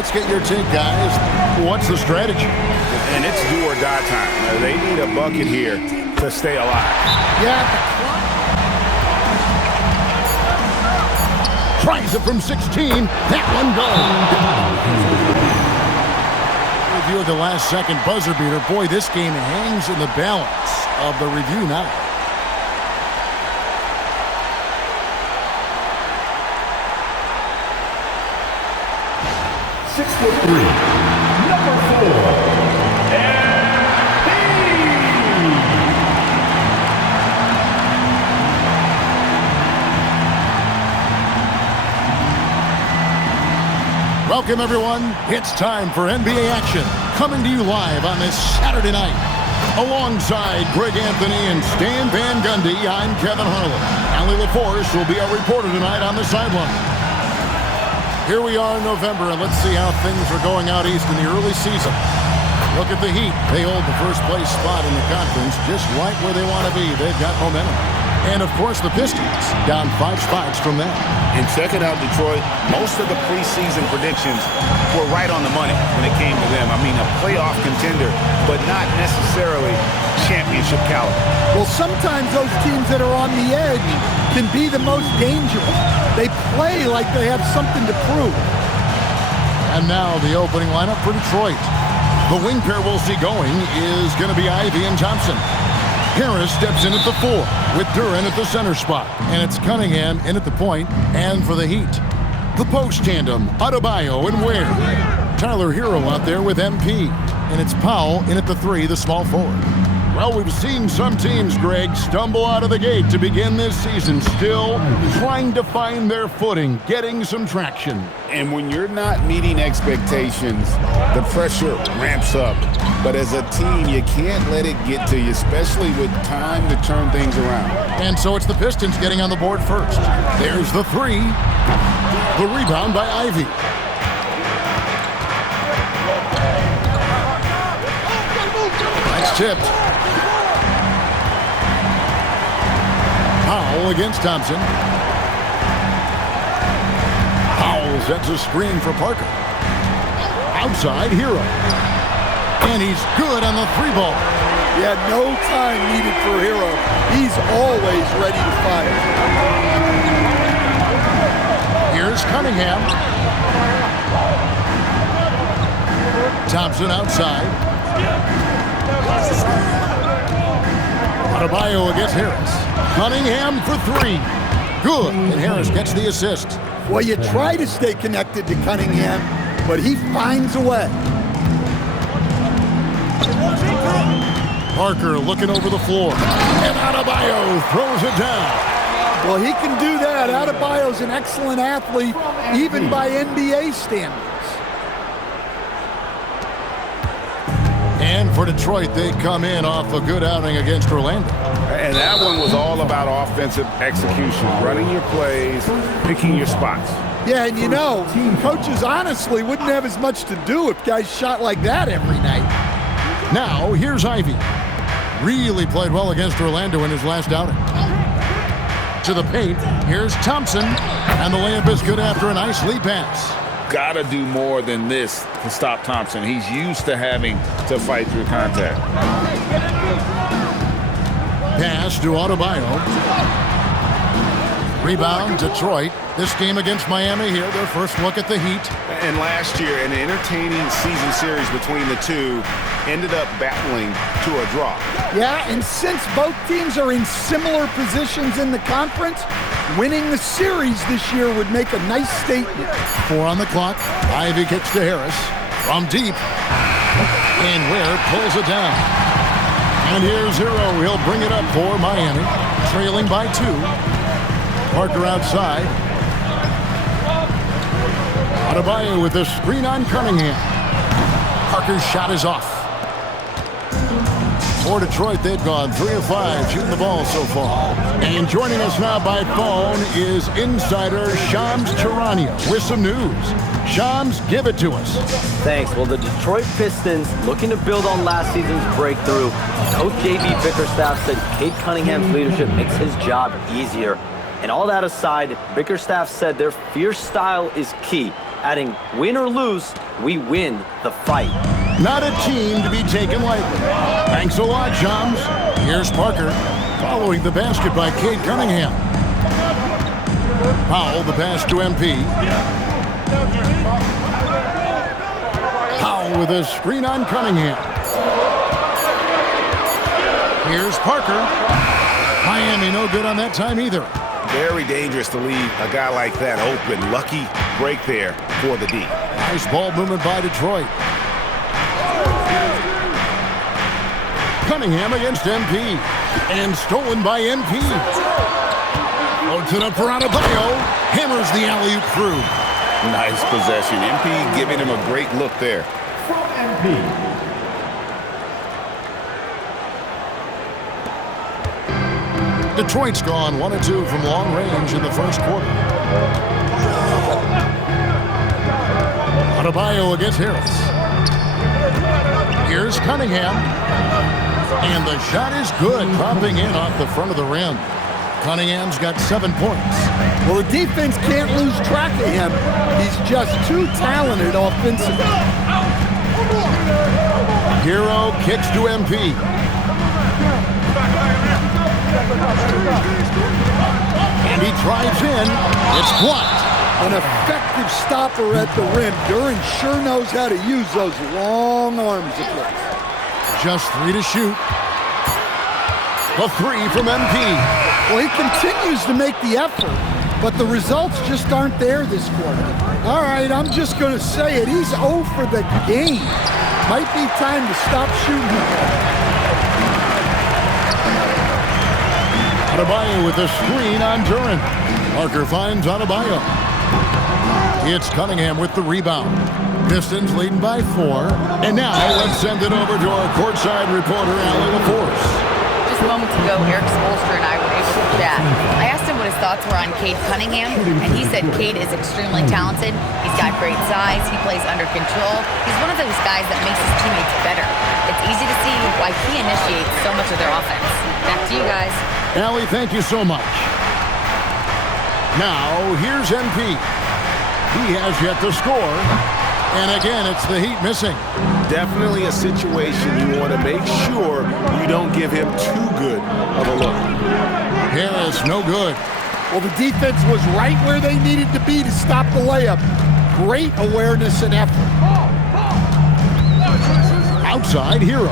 let's get your take, guys. What's the strategy? And it's do or die time. They need a bucket here to stay alive. Yeah. Tries it from 16. That one goes. Review of the last second buzzer beater. Boy, this game hangs in the balance of the review now. Number 4. Welcome, everyone. It's time for NBA action. Coming to you live on this Saturday night. Alongside Greg Anthony and Stan Van Gundy, I'm Kevin Harlan. Allie LaForce will be our reporter tonight on the sideline. Here we are in November, and let's see how things are going out east in the early season. Look at the Heat. They hold the first place spot in the conference just right where they want to be. They've got momentum. And, of course, the Pistons down 5 spots from them. And checking out Detroit, most of the preseason predictions were right on the money when it came to them. I mean, a playoff contender, but not necessarily championship caliber. Well, sometimes those teams that are on the edge can be the most dangerous. They play like they have something to prove. And now the opening lineup for Detroit. The wing pair we'll see going is going to be Ivy and Thompson. Harris steps in at the 4 with Duran at the center spot. And it's Cunningham in at the point and for the Heat. The post tandem, Adebayo and Ware. Tyler Hero out there with MP. And it's Powell in at the 3, the small forward. Well, we've seen some teams, Greg, stumble out of the gate to begin this season, still trying to find their footing, getting some traction. And when you're not meeting expectations, the pressure ramps up. But as a team, you can't let it get to you, especially with time to turn things around. And so it's the Pistons getting on the board first. There's the 3. The rebound by Ivy. That's tipped. Powell against Thompson. Powell sets a screen for Parker. Outside, Hero. And he's good on the 3-ball. Yeah, no time needed for Hero. He's always ready to fire. Here's Cunningham. Thompson outside. Adebayo against Harris. Cunningham for 3. Good. And Harris gets the assist. Well, you try to stay connected to Cunningham, but he finds a way. Parker looking over the floor. And Adebayo throws it down. Well, he can do that. Adebayo's an excellent athlete, even by NBA standards. And for Detroit, they come in off a good outing against Orlando. And that one was all about offensive execution, running your plays, picking your spots. Yeah, and you know, coaches honestly wouldn't have as much to do if guys shot like that every night. Now, here's Ivy. Really played well against Orlando in his last outing. To the paint, here's Thompson. And the layup is good after a nice lead pass. Gotta do more than this to stop Thompson. He's used to having to fight through contact. Pass to Adebayo. Rebound, Detroit. This game against Miami here, their first look at the Heat. And last year, an entertaining season series between the two ended up battling to a draw. Yeah, and since both teams are in similar positions in the conference, winning the series this year would make a nice statement. 4 on the clock. Ivy kicks to Harris. From deep. And Ware pulls it down. And here's Hero. He'll bring it up for Miami. Trailing by 2. Parker outside. Adebayo with the screen on Cunningham. Parker's shot is off. For Detroit, they've gone 3 of 5 shooting the ball so far. And joining us now by phone is insider Shams Charania with some news. Shams, give it to us. Thanks. Well, the Detroit Pistons looking to build on last season's breakthrough. Coach J.B. Bickerstaff said Cade Cunningham's leadership makes his job easier. And all that aside, Bickerstaff said their fierce style is key. adding win or lose, we win the fight. Not a team to be taken lightly. Thanks a lot, chums. Here's Parker following the basket by Cade Cunningham. Powell, the pass to MP. Powell with a screen on Cunningham. Here's Parker. Miami no good on that time either. Very dangerous to leave a guy like that open. Lucky break there for the D. Nice ball movement by Detroit. Cunningham against MP. And stolen by MP. Floats it up for Adebayo. Hammers the alley-oop through. Nice possession. MP giving him a great look there. From MP. Detroit's gone 1 of 2 from long range in the first quarter. Adebayo against Harris. Here's Cunningham. And the shot is good, dropping in off the front of the rim. Cunningham's got 7 points. Well, the defense can't lose track of him. He's just too talented offensively. Hero kicks to MP. And he drives in. It's blocked. An effective stopper at the rim. Duran sure knows how to use those long arms of his. Just 3 to shoot. A 3 from MP. Well, he continues to make the effort, but the results just aren't there this quarter. All right, I'm just going to say it. He's 0 for the game. Might be time to stop shooting. Adebayo with a screen on Duran. Parker finds Adebayo. It's Cunningham with the rebound. Pistons leading by 4. And now let's send it over to our courtside reporter, Allie LaForce. Just moments ago, Eric Spoelstra and I were able to chat. I asked him what his thoughts were on Cade Cunningham, and he said Cade is extremely talented. He's got great size. He plays under control. He's one of those guys that makes his teammates better. It's easy to see why he initiates so much of their offense. Back to you guys. Allie, thank you so much. Now, here's MP. He has yet to score. And again, it's the Heat missing. Definitely a situation you want to make sure you don't give him too good of a look. Harris, no good. Well, the defense was right where they needed to be to stop the layup. Great awareness and effort. Outside, Hero.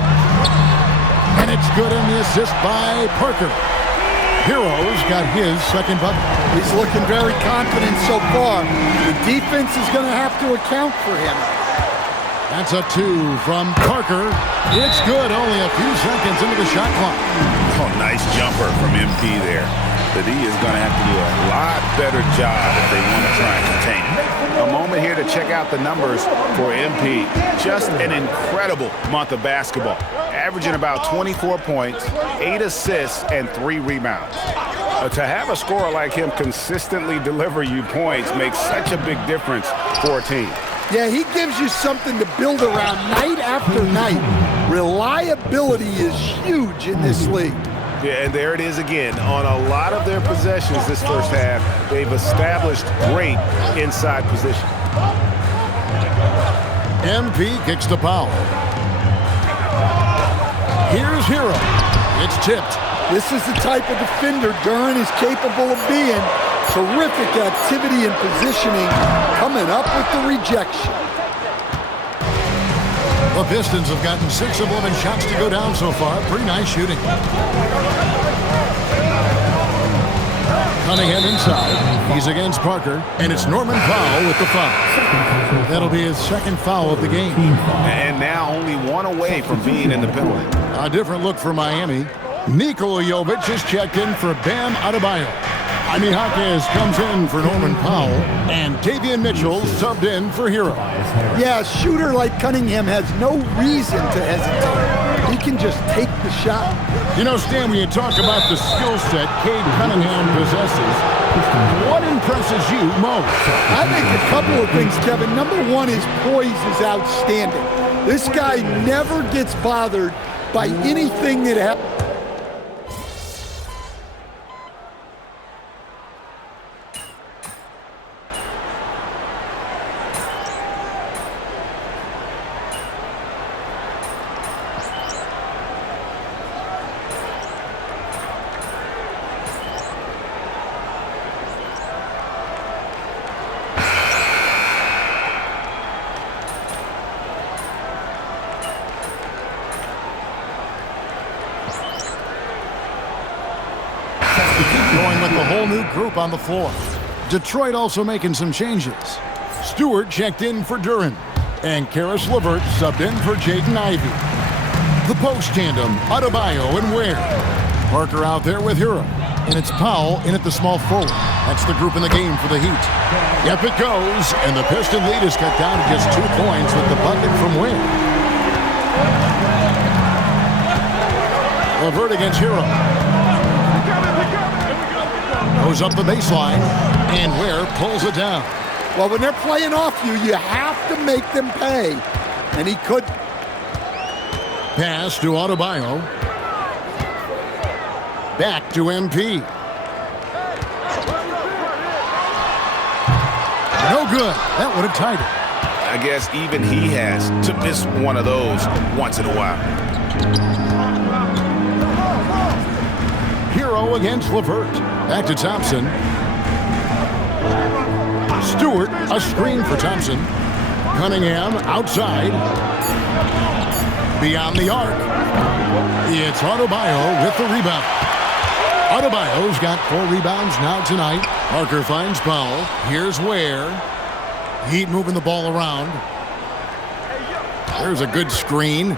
And it's good in the assist by Parker. Hero's got his second bucket. He's looking very confident so far. The defense is going to have to account for him. That's a 2 from Parker. It's good, only a few seconds into the shot clock. Oh, nice jumper from MP there. The D is going to have to do a lot better job if they want to try and contain it. A moment here to check out the numbers for MP. Just an incredible month of basketball. Averaging about 24 points, 8 assists, and 3 rebounds. To have a scorer like him consistently deliver you points makes such a big difference for a team. Yeah, he gives you something to build around night after night. Reliability is huge in this league. Yeah, and there it is again. On a lot of their possessions this first half, they've established great inside position. MP kicks to Powell. Here's Hero. It's tipped. This is the type of defender Duran is capable of being. Terrific activity and positioning, coming up with the rejection. The Pistons have gotten 6 of 11 shots to go down so far. Pretty nice shooting. Cunningham inside. He's against Parker. And it's Norman Powell with the foul. That'll be his second foul of the game. And now only 1 away from being in the penalty. A different look for Miami. Nikola Jovic has checked in for Bam Adebayo. Jaime Jaquez comes in for Norman Powell. And Davion Mitchell subbed in for Hero. Yeah, a shooter like Cunningham has no reason to hesitate. He can just take the shot. You know, Stan, when you talk about the skill set Cade Cunningham possesses, what impresses you most? I think a couple of things, Kevin. Number one, his poise is outstanding. This guy never gets bothered by anything that happens. Going with the whole new group on the floor. Detroit also making some changes. Stewart checked in for Duren. And Karis LeVert subbed in for Jaden Ivey. The post tandem, Adebayo and Ware. Parker out there with Hero. And it's Powell in at the small forward. That's the group in the game for the Heat. Yep, it goes. And the Piston lead is cut down to just 2 points with the bucket from Ware. LeVert against Hero. Goes up the baseline. And Ware pulls it down. Well, when they're playing off you, you have to make them pay. And he could. Pass to Adebayo. Back to MP. No good. That would have tied it. I guess even he has to miss one of those once in a while. Hero against LeVert. Back to Thompson. Stewart, a screen for Thompson. Cunningham outside. Beyond the arc. It's Adebayo with the rebound. Adebayo's got 4 rebounds now tonight. Parker finds Powell. Here's Ware. Heat moving the ball around. There's a good screen.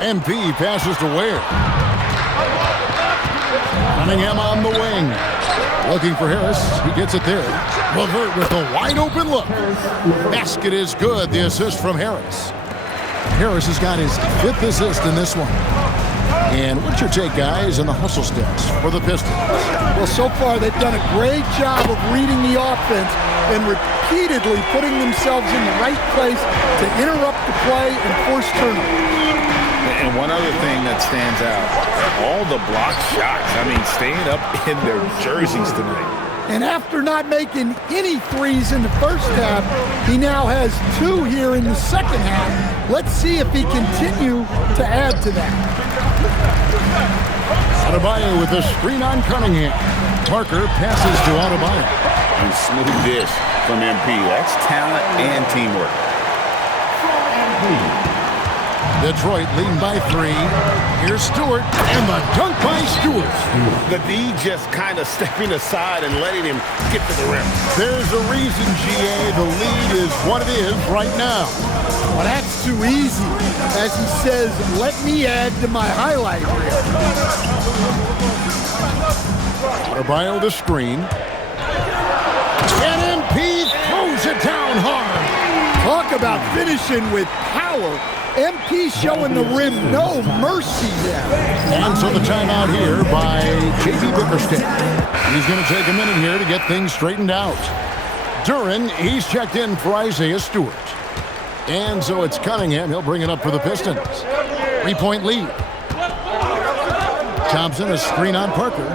MP passes to Ware. Cunningham on the wing. Looking for Harris. He gets it there. LeVert with a wide open look. Basket is good. The assist from Harris. Harris has got his 5th assist in this one. And what's your take, guys, on the hustle steps for the Pistons? Well, so far they've done a great job of reading the offense and repeatedly putting themselves in the right place to interrupt the play and force turnovers. And one other thing that stands out, all the block shots. I mean, staying up in their jerseys tonight. And after not making any threes in the first half, he now has 2 here in the second half. Let's see if he continue to add to that. Adebayo with a screen on Cunningham. Parker passes to Adebayo. And smooth dish from MP. That's talent and teamwork. Detroit leading by 3. Here's Stewart, and the dunk by Stewart. The D just kind of stepping aside and letting him get to the rim. There's a reason, GA, the lead is what it is right now. Well, that's too easy. As he says, let me add to my highlight reel. Adebayo the screen. And MP throws it down hard. Talk about finishing with power. MP showing the rim no mercy there. And so the timeout here by J.B. Bickerstaff. He's going to take a minute here to get things straightened out. Duren, he's checked in for Isaiah Stewart. And so it's Cunningham. He'll bring it up for the Pistons. 3-point lead. Thompson, a screen on Parker.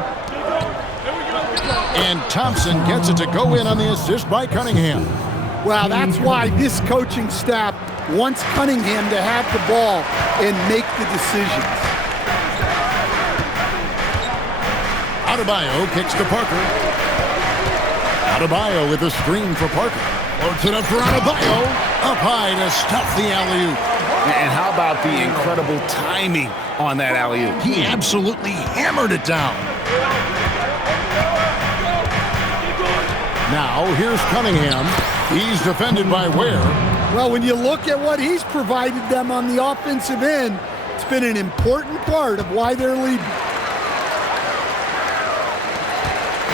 And Thompson gets it to go in on the assist by Cunningham. Well, that's why this coaching staff wants Cunningham to have the ball and make the decisions. Adebayo kicks to Parker. Adebayo with a screen for Parker. Loads it up for Adebayo. Up high to stuff the alley-oop. And how about the incredible timing on that alley-oop? He absolutely hammered it down. Now, here's Cunningham. He's defended by Ware. Well, when you look at what he's provided them on the offensive end, it's been an important part of why they're leading.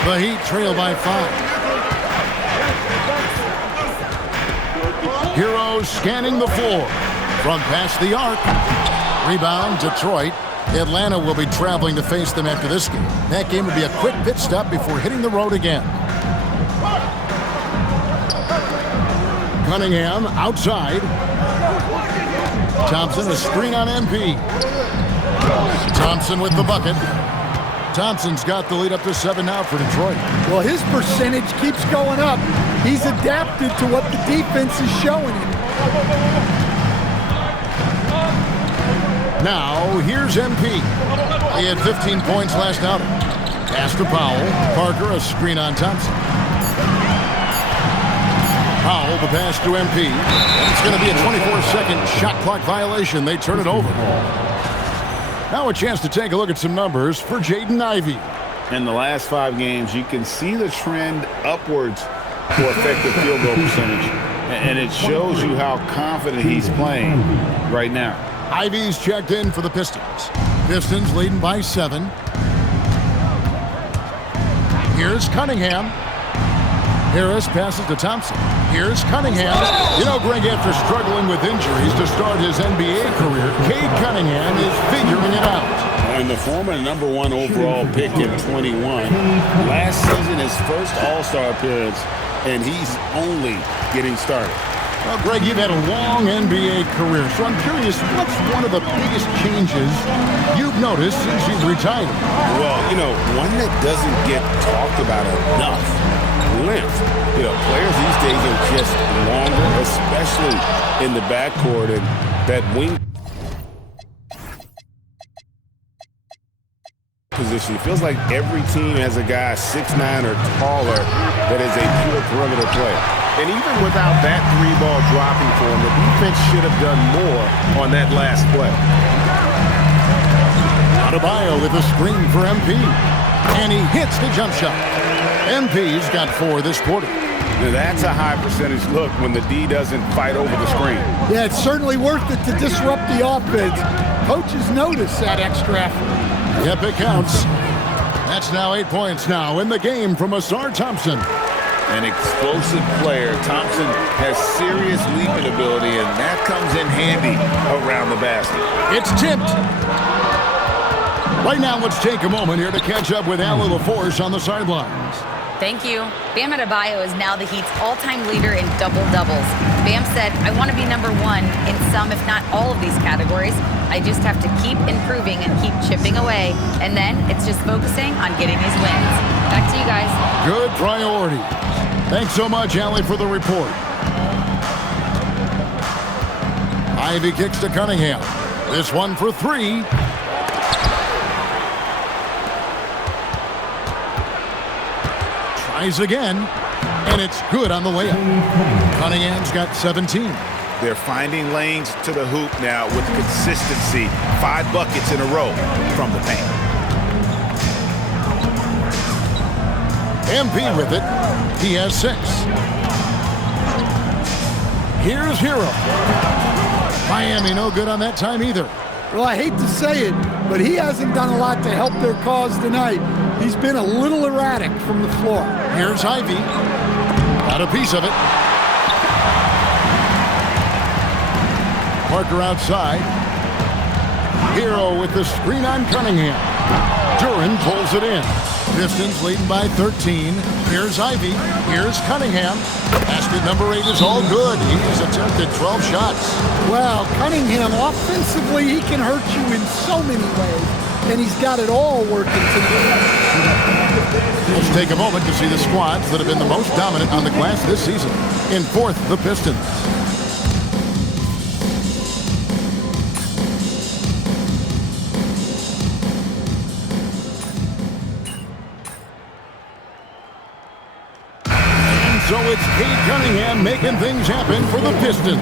The Heat trail by 5. Heroes scanning the floor from past the arc. Rebound, Detroit. Atlanta will be traveling to face them after this game. That game will be a quick pit stop before hitting the road again. Cunningham outside. Thompson, a screen on MP. Thompson with the bucket. Thompson's got the lead up to 7 now for Detroit. Well, his percentage keeps going up. He's adapted to what the defense is showing him. Now, here's MP. He had 15 points last outing. Pass to Powell. Parker, a screen on Thompson. Powell, the pass to MP. It's going to be a 24-second shot clock violation. They turn it over. Now a chance to take a look at some numbers for Jaden Ivey. In the last 5 games, you can see the trend upwards for effective field goal percentage. And it shows you how confident he's playing right now. Ivy's checked in for the Pistons. Pistons leading by 7. Here's Cunningham. Harris passes to Thompson. Here's Cunningham. You know, Greg, after struggling with injuries to start his NBA career, Cade Cunningham is figuring it out. And the former #1 overall pick in 21. Last season, his first All-Star appearance, and he's only getting started. Well, Greg, you've had a long NBA career, so I'm curious, what's one of the biggest changes you've noticed since you've retired? Well, you know, one that doesn't get talked about enough, length. You know, players these days are just longer, especially in the backcourt, and that wing position. It feels like every team has a guy 6'9" or taller that is a pure perimeter player. And even without that 3-ball dropping for him, the defense should have done more on that last play. Adebayo with a screen for MP. And he hits the jump shot. MP's got 4 this quarter. Now that's a high percentage look when the D doesn't fight over the screen. Yeah, it's certainly worth it to disrupt the offense. Coaches notice that extra effort. Yep, it counts. That's now 8 points now in the game from Asar Thompson. An explosive player. Thompson has serious leaping ability, and that comes in handy around the basket. It's tipped. Right now, let's take a moment here to catch up with Allie LaForce on the sidelines. Thank you. Bam Adebayo is now the Heat's all-time leader in double-doubles. Bam said, I want to be #1 in some, if not all of these categories. I just have to keep improving and keep chipping away. And then it's just focusing on getting these wins. Back to you guys. Good priority. Thanks so much, Allie, for the report. Ivy kicks to Cunningham. This one for 3. Tries again, and it's good on the layup. Cunningham's got 17. They're finding lanes to the hoop now with consistency. 5 buckets in a row from the paint. MP with it. He has 6. Here's Hero. Miami no good on that time either. Well, I hate to say it, but he hasn't done a lot to help their cause tonight. He's been a little erratic from the floor. Here's Ivy. Got a piece of it. Parker outside. Hero with the screen on Cunningham. Duran pulls it in. Pistons leading by 13. Here's Ivy. Here's Cunningham. Basket number 8 is all good. He's attempted 12 shots. Well, Cunningham, offensively, he can hurt you in so many ways, and he's got it all working tonight. Let's take a moment to see the squads that have been the most dominant on the glass this season. In 4th, the Pistons. So it's Cade Cunningham making things happen for the Pistons.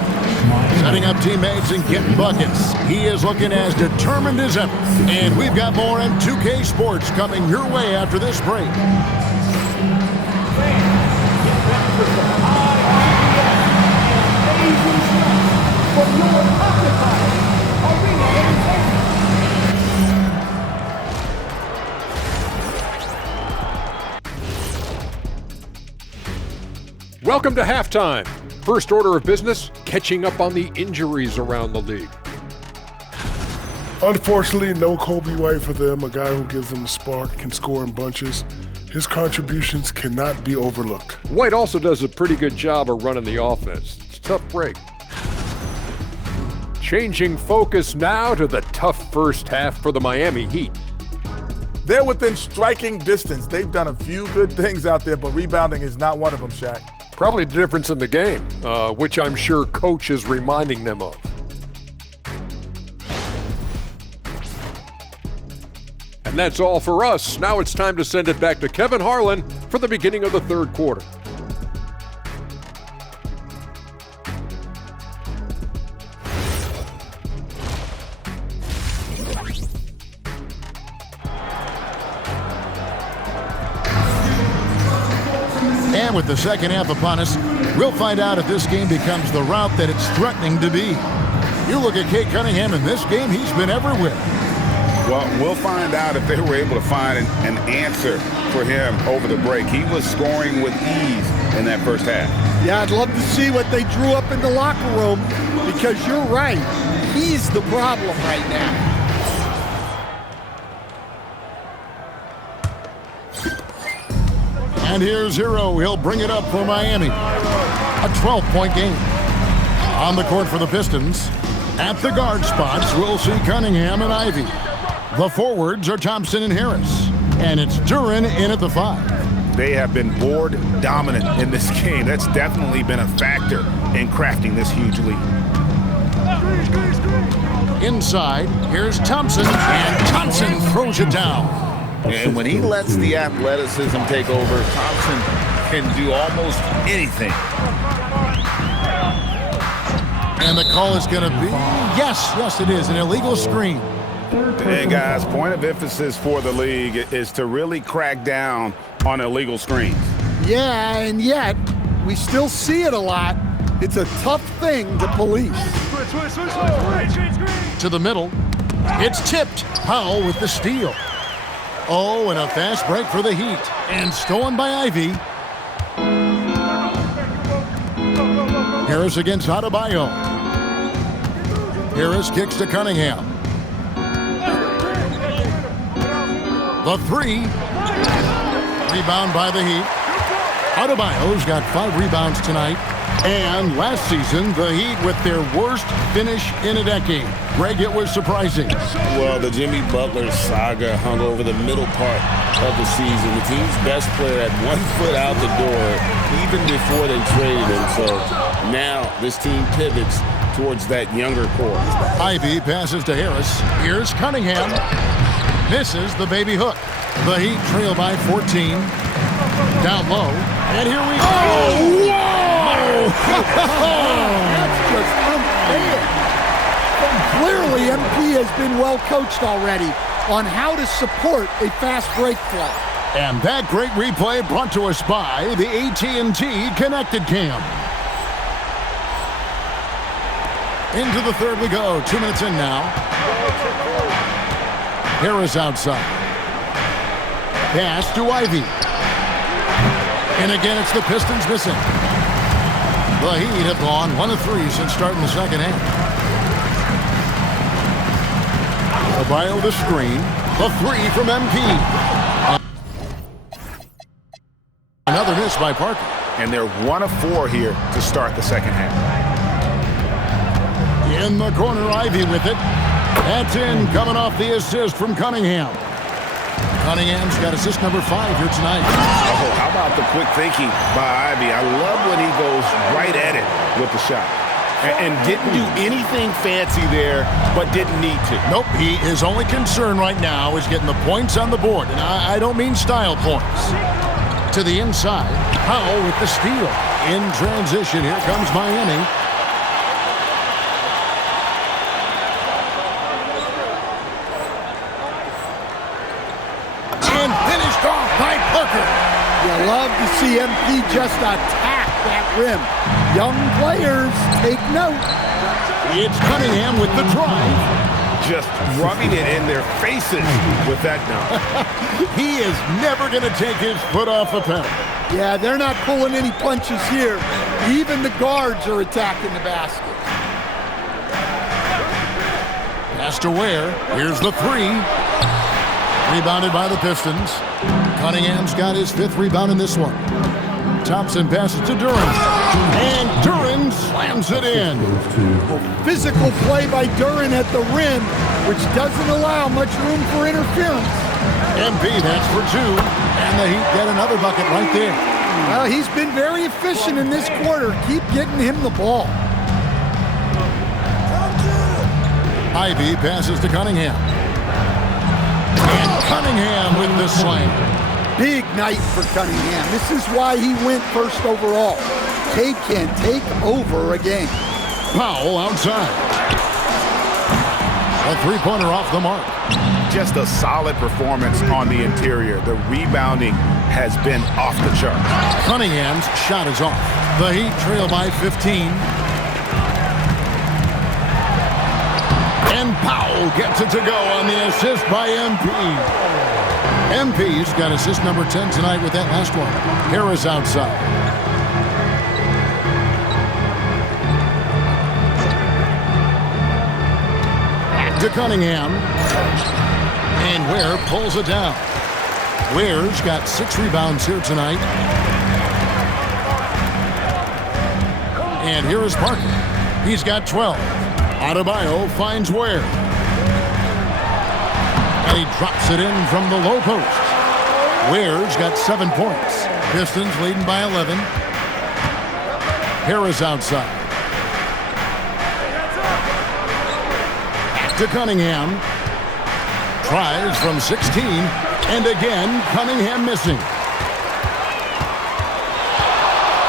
Setting up teammates and getting buckets. He is looking as determined as ever. And we've got more in 2K Sports coming your way after this break. Welcome to halftime. First order of business, catching up on the injuries around the league. Unfortunately, no Kobe White for them, a guy who gives them a spark, can score in bunches. His contributions cannot be overlooked. White also does a pretty good job of running the offense. It's a tough break. Changing focus now to the tough first half for the Miami Heat. They're within striking distance. They've done a few good things out there, but rebounding is not one of them, Shaq. Probably the difference in the game, which I'm sure Coach is reminding them of. And that's all for us. Now it's time to send it back to Kevin Harlan for the beginning of the third quarter. And with the second half upon us, we'll find out if this game becomes the route that it's threatening to be. You look at Cade Cunningham in this game, he's been everywhere. Well, we'll find out if they were able to find an answer for him over the break. He was scoring with ease in that first half. Yeah, I'd love to see what they drew up in the locker room, because you're right. He's the problem right now. And here's Hero. He'll bring it up for Miami. A 12-point game. On the court for the Pistons. At the guard spots, we'll see Cunningham and Ivy. The forwards are Thompson and Harris. And it's Duren in at the 5. They have been board dominant in this game. That's definitely been a factor in crafting this huge lead. Inside, here's Thompson. And Thompson throws it down. And when he lets the athleticism take over, Thompson can do almost anything. And the call is going to be, yes, it is, an illegal screen. And guys, point of emphasis for the league is to really crack down on illegal screens. Yeah, and yet, we still see it a lot. It's a tough thing to police. To the middle. It's tipped. Powell with the steal. Oh, and a fast break for the Heat. And stolen by Ivy. Harris against Adebayo. Harris kicks to Cunningham. The 3. Rebound by the Heat. Adebayo's got 5 rebounds tonight. And last season, the Heat with their worst finish in a decade. Greg, it was surprising. Well, the Jimmy Butler saga hung over the middle part of the season. The team's best player had 1 foot out the door even before they traded him. So now this team pivots towards that younger core. Ivy passes to Harris. Here's Cunningham. Misses the baby hook. The Heat trail by 14. Down low. And here we go. Oh, whoa! That's just unfair. Clearly, MP has been well coached already on how to support a fast break play. And that great replay brought to us by the AT&T Connected Cam. Into the third we go. 2 minutes in now. Harris outside. Pass to Ivy. And again, it's the Pistons missing. The Heat have gone 1 of 3 since starting the second half. Adebayo the screen. The 3 from MP. Another miss by Parker. And they're 1 of 4 here to start the second half. In the corner, Ivy with it. That's in, coming off the assist from Cunningham. Cunningham's got assist number 5 here tonight. Oh, how about the quick thinking by Ivy? I love when he goes right at it with the shot. And didn't do anything fancy there, but didn't need to. Nope, his only concern right now is getting the points on the board. And I don't mean style points. To the inside, Powell with the steal. In transition, here comes Miami. And finished off by Parker. You love to see MP just attack that rim. Young players, take note. It's Cunningham with the drive. Just rubbing it in their faces with that dunk. He is never going to take his foot off the pedal. Yeah, they're not pulling any punches here. Even the guards are attacking the basket. Pass to Ware. Here's the 3. Rebounded by the Pistons. Cunningham's got his 5th rebound in this one. Thompson passes to Duren. And Duren slams it in. Physical play by Duren at the rim, which doesn't allow much room for interference. MP, that's for 2. And the Heat get another bucket right there. Well, he's been very efficient in this quarter. Keep getting him the ball. Ivy passes to Cunningham. And Cunningham with the slam. Big night for Cunningham. This is why he went first overall. Cade can take over a game. Powell outside. A 3-pointer off the mark. Just a solid performance on the interior. The rebounding has been off the charts. Cunningham's shot is off. The Heat trail by 15. And Powell gets it to go on the assist by MP. MP's got assist number 10 tonight with that last one. Harris outside. To Cunningham. And Ware pulls it down. Ware's got 6 rebounds here tonight. And here is Parker. He's got 12. Adebayo finds Ware. And he drops it in from the low post. Ware's got 7 points. Pistons leading by 11. Harris outside. To Cunningham. Tries from 16. And again, Cunningham missing.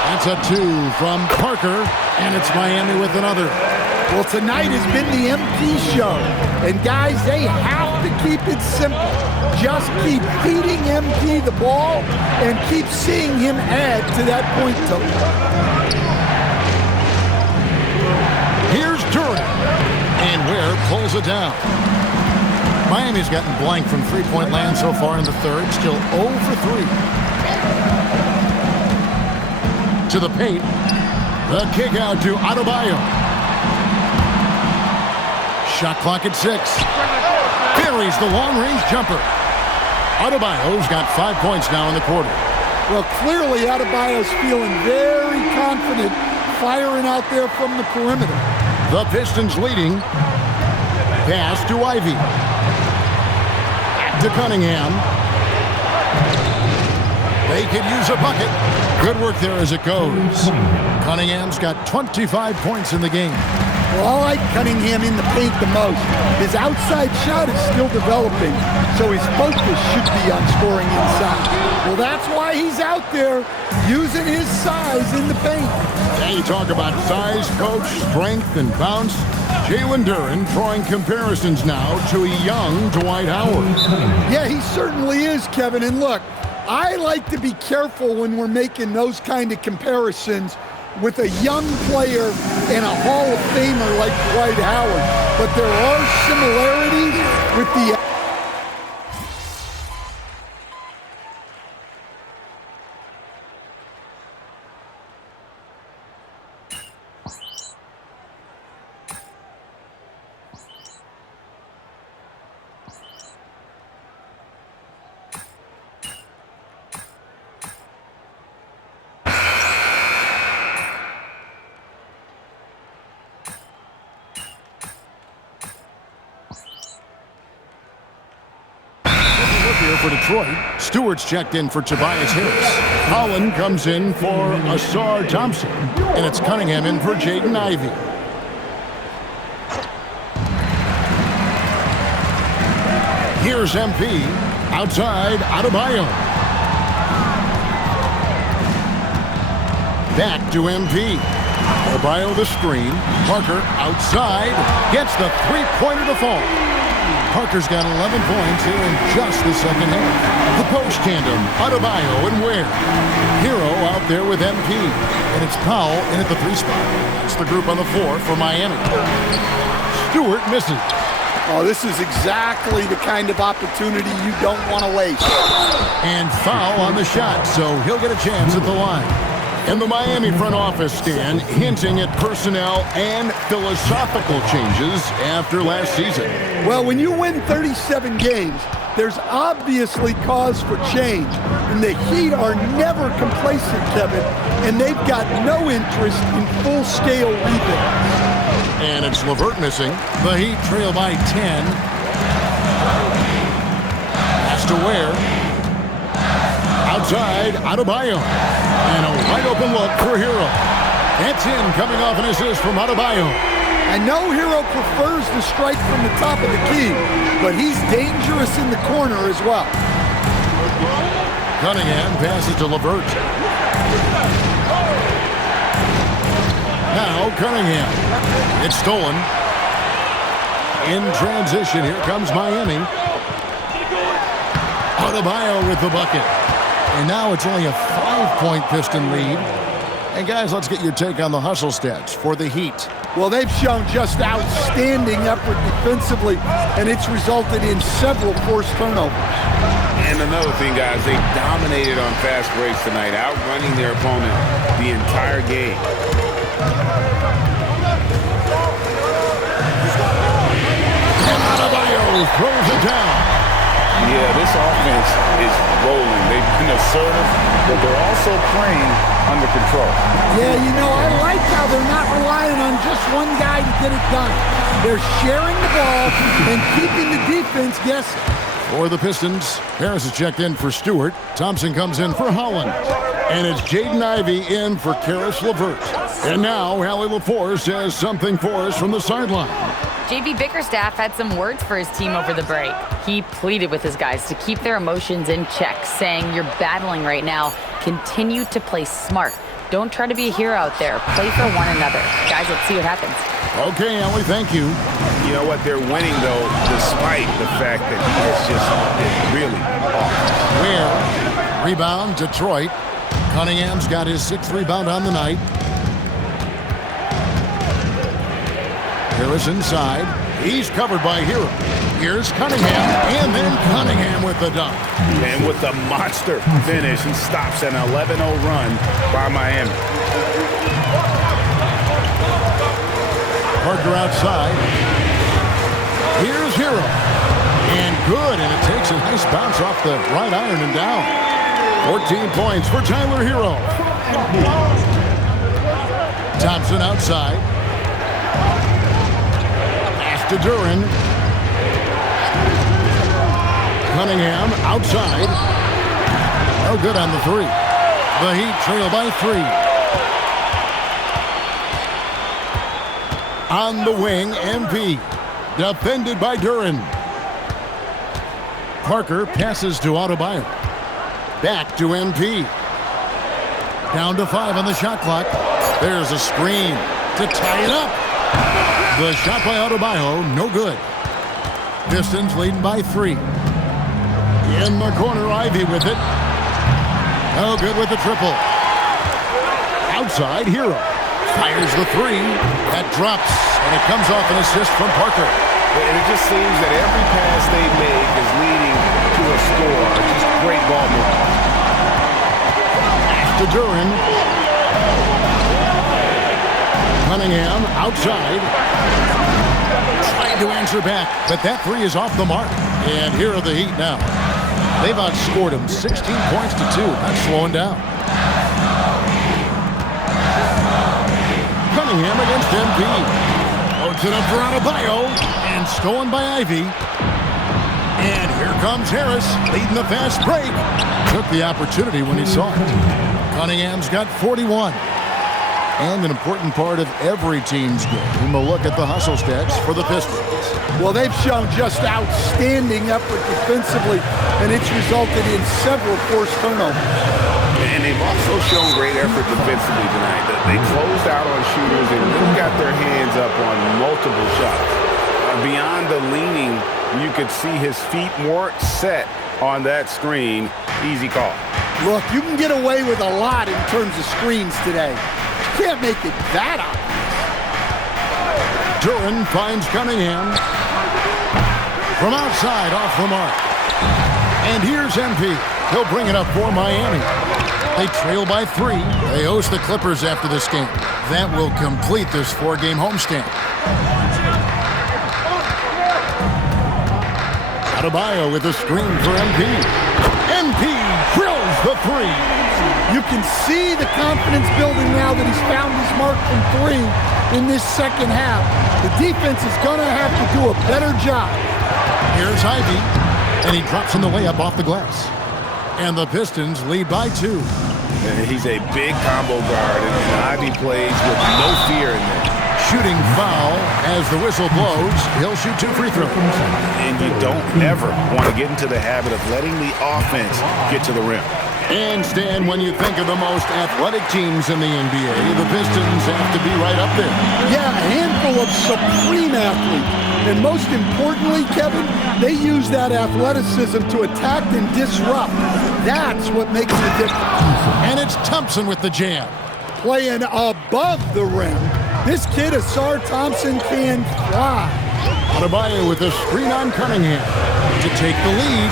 That's a 2 from Parker. And it's Miami with another. Well, tonight has been the MP show. And guys, they have to keep it simple. Just keep feeding MP the ball and keep seeing him add to that point total. Here's Durant. And Ware pulls it down. Miami's gotten blank from three-point land so far in the third. Still 0 for 3. To the paint. The kick out to Adebayo. Shot clock at 6. Buries the long-range jumper. Adebayo's got 5 points now in the quarter. Well, clearly Adebayo's feeling very confident firing out there from the perimeter. The Pistons leading. Pass to Ivy. To Cunningham. They could use a bucket. Good work there as it goes. Cunningham's got 25 points in the game. Well, I like Cunningham in the paint the most. His outside shot is still developing, so his focus should be on scoring inside. Well, that's why he's out there using his size in the paint. And you talk about size, coach, strength, and bounce. Jalen Duren drawing comparisons now to a young Dwight Howard. Yeah, he certainly is, Kevin. And look, I like to be careful when we're making those kind of comparisons with a young player and a Hall of Famer like Dwight Howard. But there are similarities with the for Detroit. Stewart's checked in for Tobias Harris. Holland comes in for Asar Thompson. And it's Cunningham in for Jaden Ivey. Here's MP. Outside, Adebayo. Back to MP. Adebayo the screen. Parker outside. Gets the three-pointer to fall. Parker's got 11 points here in just the second half. The post tandem, Adebayo and Ware. Hero out there with MP. And it's Powell in at the 3 spot. That's the group on the 4 for Miami. Stewart misses. Oh, this is exactly the kind of opportunity you don't want to waste. And foul on the shot, so he'll get a chance at the line. And the Miami front office, Stan, hinting at personnel and philosophical changes after last season. Well, when you win 37 games, there's obviously cause for change. And the Heat are never complacent, Kevin, and they've got no interest in full-scale rebuilds. And it's LeVert missing. The Heat trail by 10. Pass to Ware. Outside, Adebayo. And a wide-open look for Hero. That's in, coming off an assist from Adebayo. I know Hero prefers to strike from the top of the key, but he's dangerous in the corner as well. Cunningham passes to LeVert. Now Cunningham. It's stolen. In transition, here comes Miami. Adebayo with the bucket. And now it's only a 5-point Piston lead. And guys, let's get your take on the hustle stats for the Heat. Well, they've shown just outstanding effort defensively, and it's resulted in several forced turnovers. And another thing, guys, they dominated on fast breaks tonight, outrunning their opponent the entire game. Throws it down. Yeah, this offense is rolling. They've been assertive, but they're also playing under control. Yeah, you know, I like how they're not relying on just one guy to get it done. They're sharing the ball and keeping the defense guessing. For the Pistons, Harris is checked in for Stewart. Thompson comes in for Holland. And it's Jaden Ivey in for Karis LeVert. And now, Allie LaForce has something for us from the sideline. JB Bickerstaff had some words for his team over the break. He pleaded with his guys to keep their emotions in check, saying, "You're battling right now. Continue to play smart. Don't try to be a hero out there. Play for one another." Guys, let's see what happens. Okay, Allie, thank you. You know what? They're winning, though, despite the fact that it's just really off. Where? Rebound, Detroit. Cunningham's got his 6th rebound on the night. Harris inside. He's covered by Hero. Here's Cunningham, and then Cunningham with the dunk. And with the monster finish, he stops an 11-0 run by Miami. Parker outside. Here's Hero. And good, and it takes a nice bounce off the right iron and down. 14 points for Tyler Hero. Thompson outside. To Duran. Cunningham outside. No good on the 3. The Heat trail by 3. On the wing, MP. Defended by Duran. Parker passes to Adebayo. Back to MP. Down to 5 on the shot clock. There's a screen to tie it up. The shot by Adebayo, no good. Pistons leading by 3. In the corner, Ivy with it. No good with the triple. Outside, Hero. Fires the 3. That drops, and it comes off an assist from Parker. And it just seems that every pass they make is leading to a score. Just great ball movement. To Duran. Cunningham outside. Trying to answer back, but that 3 is off the mark. And here are the Heat now. They've outscored them 16 points to 2. Not slowing down. Cunningham against MP. Puts it up for Adebayo. And stolen by Ivy. And here comes Harris, leading the fast break. Took the opportunity when he saw it. Cunningham's got 41. And an important part of every team's game, a look at the hustle stats for the Pistons. Well, they've shown just outstanding effort defensively, and it's resulted in several forced turnovers. And they've also shown great effort defensively tonight. They closed out on shooters and really got their hands up on multiple shots. Beyond the leaning, you could see his feet weren't set on that screen. Easy call. Look, you can get away with a lot in terms of screens today. You can't make it that obvious. Duran finds Cunningham. From outside, off the mark. And here's MP. He'll bring it up for Miami. They trail by 3. They host the Clippers after this game. That will complete this 4-game homestand. Adebayo with a screen for MP. MP drills the 3. You can see the confidence building now that he's found his mark from 3 in this second half. The defense is going to have to do a better job. Here's Ivy, and he drops in the layup off the glass. And the Pistons lead by 2. And he's a big combo guard, and Ivy plays with no fear in there. Shooting foul as the whistle blows. He'll shoot 2 free throws. And you don't ever want to get into the habit of letting the offense get to the rim. And Stan, when you think of the most athletic teams in the NBA, the Pistons have to be right up there. Yeah, a handful of supreme athletes. And most importantly, Kevin, they use that athleticism to attack and disrupt. That's what makes the difference. And it's Thompson with the jam. Playing above the rim. This kid, Asar Thompson, can fly. Adebayo with a screen on Cunningham to take the lead.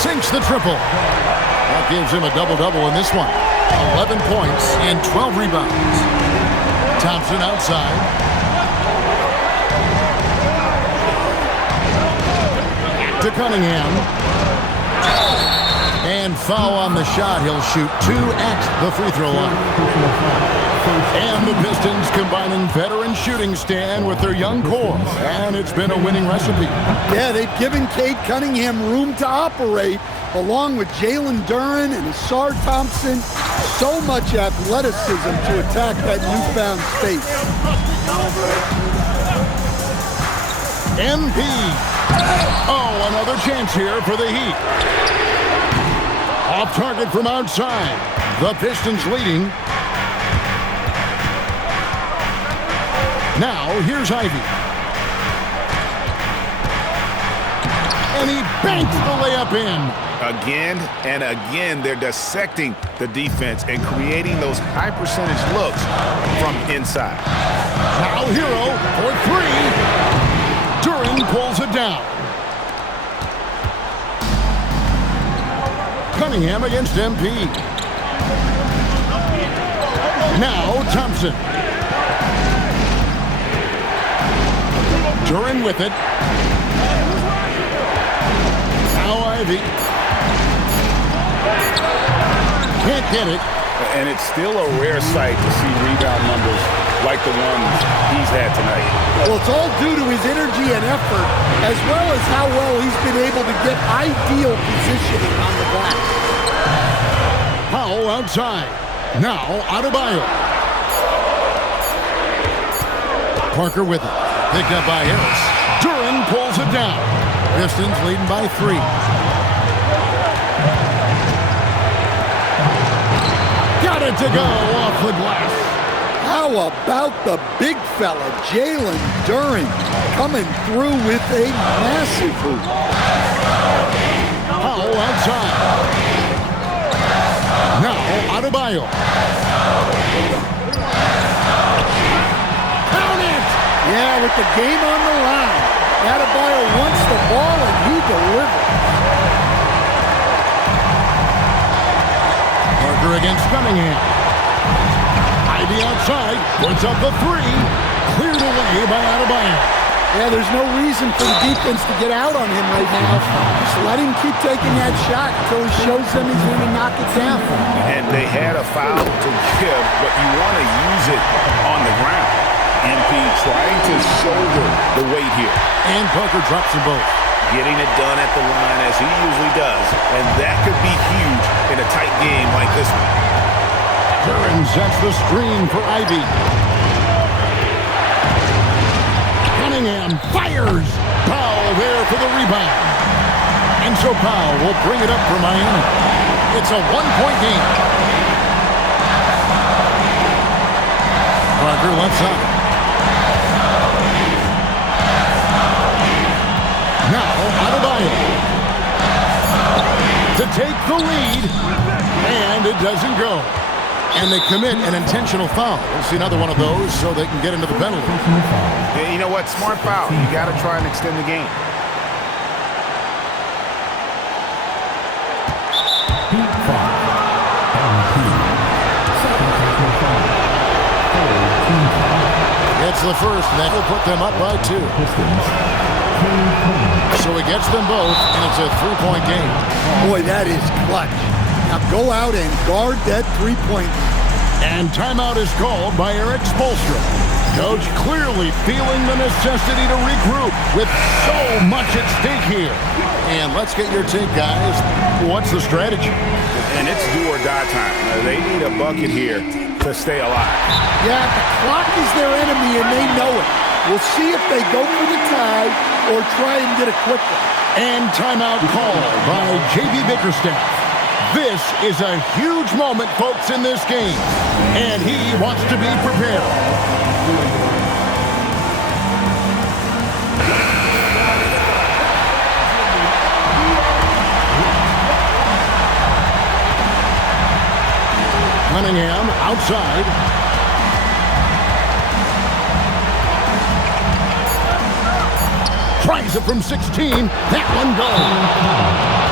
Sinks the triple. That gives him a double-double in this one. 11 points and 12 rebounds. Thompson outside. To Cunningham. And foul on the shot. He'll shoot 2 at the free throw line. And the Pistons combining veteran shooting stand with their young core. And it's been a winning recipe. Yeah, they've given Cade Cunningham room to operate, along with Jalen Duren and Asar Thompson. So much athleticism to attack that newfound space. MP. Oh, another chance here for the Heat. Off target from outside. The Pistons leading. Now, here's Ivy. And he banks the layup in. Again and again, they're dissecting the defense and creating those high-percentage looks from inside. Now Hero for 3. Duren pulls it down. Cunningham against MP. Now Thompson. Duren with it. Now Ivy. Can't get it. And it's still a rare sight to see rebound numbers like the ones he's had tonight. Well, it's all due to his energy and effort, as well as how well he's been able to get ideal positioning on the glass. Powell outside. Now Adebayo. Parker with it. Picked up by Harris. Duren pulls it down. Pistons leading by 3. Got it to go off the glass. How about the big fella, Jalen Duren, coming through with a massive hoop. Powell outside. Now Adebayo. Yeah, with the game on the line, Adebayo wants the ball and he delivers. Parker against Cunningham. Ivy outside, puts up the 3. Cleared away by Adebayo. Yeah, there's no reason for the defense to get out on him right now. Just let him keep taking that shot until he shows them he's going to knock it down. And they had a foul to give, but you want to use it on the ground. MP trying to shoulder the weight here. And Parker drops them both. Getting it done at the line as he usually does. And that could be huge in a tight game like this one. Duren sets the screen for Ivy. Cunningham fires. Powell there for the rebound. And so Powell will bring it up for Miami. It's a 1-point game. Parker left side. Now Adebayo to take the lead, and it doesn't go. And they commit an intentional foul. We'll see another one of those so they can get into the penalty. Yeah, you know what? Smart foul. You got to try and extend the game. Gets the first, and that will put them up by 2. So he gets them both, and it's a 3-point game. Boy, that is clutch. Now go out and guard that 3-point. And timeout is called by Eric Spoelstra. Coach clearly feeling the necessity to regroup with so much at stake here. And let's get your take, guys. What's the strategy? And it's do or die time. They need a bucket here to stay alive. Yeah, the clock is their enemy, and they know it. We'll see if they go for the tie or try and get a quick one. And timeout called by J.B. Bickerstaff. This is a huge moment, folks, in this game. And he wants to be prepared. Cunningham outside. Tries it from 16. That one goes.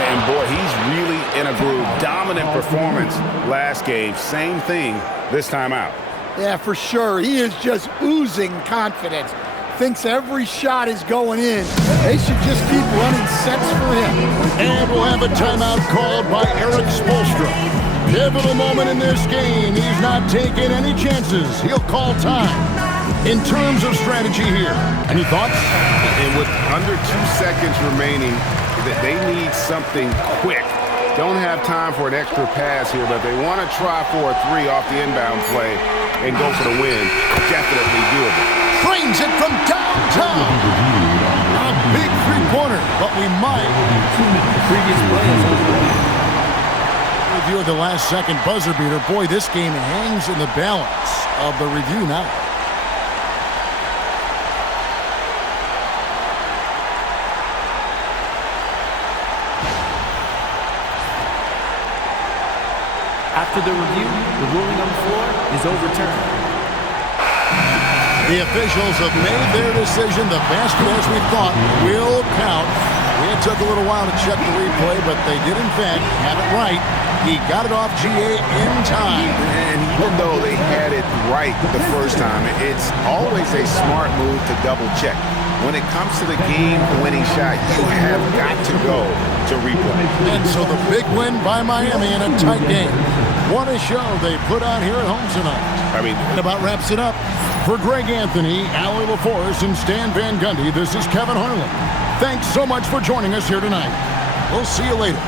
And boy, he's really in a groove. Dominant performance last game. Same thing this time out. Yeah, for sure. He is just oozing confidence. Thinks every shot is going in. They should just keep running sets for him. And we'll have a timeout called by Eric Spoelstra. Pivotal moment in this game. He's not taking any chances. He'll call time. In terms of strategy here, any thoughts? And with under 2 seconds remaining, they need something quick. Don't have time for an extra pass here, but they want to try for a 3 off the inbound play and go for the win. Definitely doable. Frames it from downtown. A big three-pointer, but we might. Previous plays. Review of the last second buzzer beater. Boy, this game hangs in the balance of the review now. After the review, the ruling on the floor is overturned. The officials have made their decision. The basket, as we thought, will count. It took a little while to check the replay, but they did, in fact, have it right. He got it off GA in time. And even though they had it right the first time, it's always a smart move to double check. When it comes to the game-winning shot, you have got to go to replay. And so the big win by Miami in a tight game. What a show they put on here at home tonight. That about wraps it up. For Greg Anthony, Allie LaForce, and Stan Van Gundy, this is Kevin Harlan. Thanks so much for joining us here tonight. We'll see you later.